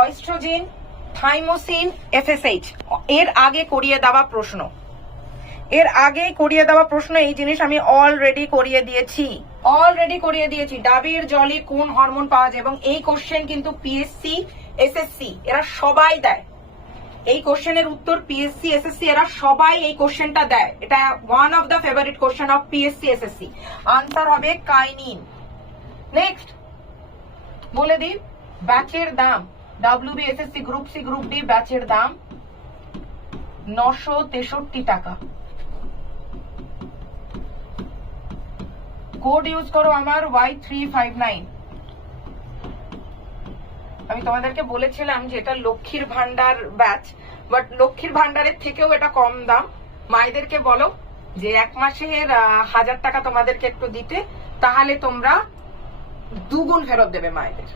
অয়েস্ট্রোজেন, thymosin, FSH এর আগে করিয়ে দেওয়া প্রশ্ন, এর আগে করিয়ে দেওয়া প্রশ্ন, এই জিনিস আমি অলরেডি করিয়ে দিয়েছি। ডাবের জলে কোন হরমোন পাওয়া যায়, এবং এই কোশ্চেন কিন্তু পিএসসি, এসএসসি এরা সবাই দেয়। এই কোশ্চেনের উত্তর পিএসসি, এসএসসি এরা সবাই এই কোশ্চেনটা দেয়। এটা one of the favourite question of PSC, SSC. Answer হবে কাইনিন। নেক্সট বলে দিই, ব্যাচের দাম WB, SSC, group C, group D ব্যাচের দাম 963 টাকা। কোড ইউজ করো আমার Y359। আমি তোমাদেরকে বলেছিলাম যে এটা লক্ষ্মীর ভান্ডার ব্যাচ, বাট লক্ষ্মীর ভান্ডারের থেকেও এটা কম দাম। মায়েদেরকে বলো যে 1 মাসের 1000 টাকা তোমাদেরকে একটু দিতে, তাহলে তোমরা 2 গুণ ফেরত দেবে মায়েদের।